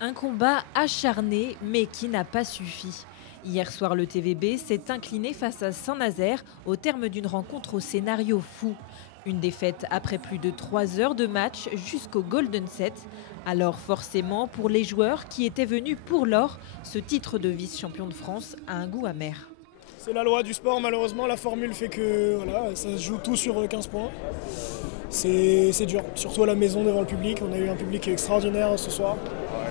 Un combat acharné, mais qui n'a pas suffi. Hier soir, le TVB s'est incliné face à Saint-Nazaire au terme d'une rencontre au scénario fou. Une défaite après plus de 3 heures de match jusqu'au Golden Set. Alors forcément, pour les joueurs qui étaient venus pour l'or, ce titre de vice-champion de France a un goût amer. C'est la loi du sport, malheureusement, la formule fait que voilà, ça se joue tout sur 15 points. C'est dur, surtout à la maison devant le public. On a eu un public extraordinaire ce soir.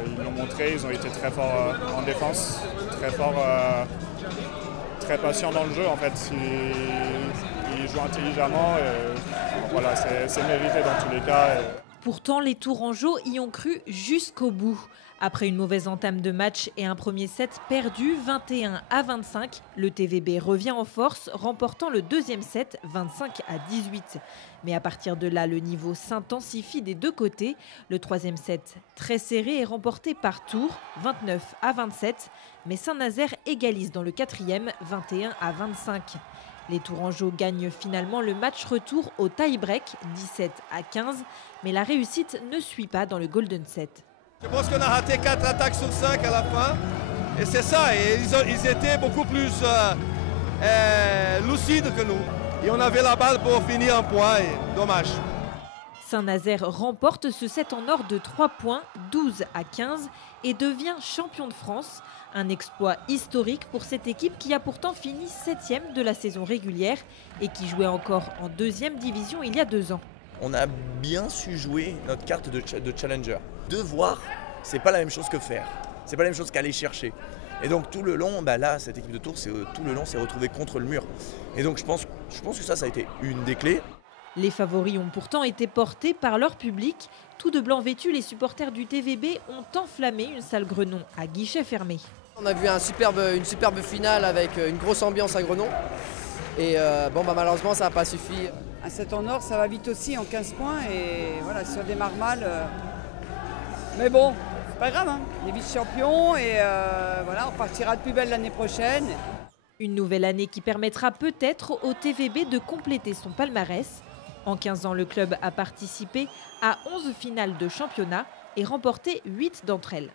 Ils l'ont montré, ils ont été très forts en défense, très forts, très patients dans le jeu en fait. Ils jouent intelligemment, voilà, c'est mérité dans tous les cas. Pourtant, les Tourangeaux y ont cru jusqu'au bout. Après une mauvaise entame de match et un premier set perdu 21-25, le TVB revient en force, remportant le deuxième set 25-18. Mais à partir de là, le niveau s'intensifie des deux côtés. Le troisième set, très serré, est remporté par tour 29-27. Mais Saint-Nazaire égalise dans le quatrième 21-25. Les Tourangeaux gagnent finalement le match retour au tie-break 17-15. Mais la réussite ne suit pas dans le Golden Set. Je pense qu'on a raté 4 attaques sur 5 à la fin. Et c'est ça, et ils étaient beaucoup plus lucides que nous. Et on avait la balle pour finir un point, et dommage. Saint-Nazaire remporte ce set en or de 3 points, 12-15, et devient champion de France. Un exploit historique pour cette équipe qui a pourtant fini 7e de la saison régulière et qui jouait encore en 2e division il y a 2 ans. On a bien su jouer notre carte de challenger. Devoir, c'est pas la même chose que faire. C'est pas la même chose qu'aller chercher. Et donc tout le long, là, cette équipe de Tours, tout le long s'est retrouvée contre le mur. Et donc je pense que ça a été une des clés. Les favoris ont pourtant été portés par leur public. Tout de blanc vêtus, les supporters du TVB ont enflammé une salle Grenon à guichet fermé. On a vu une superbe finale avec une grosse ambiance à Grenon. Et malheureusement, ça n'a pas suffi. Un set en or, ça va vite aussi en 15 points. Et voilà, si on démarre mal. Mais bon, c'est pas grave, hein. On est vice-champion et voilà, on partira de plus belle l'année prochaine. Une nouvelle année qui permettra peut-être au TVB de compléter son palmarès. En 15 ans, le club a participé à 11 finales de championnat et remporté 8 d'entre elles.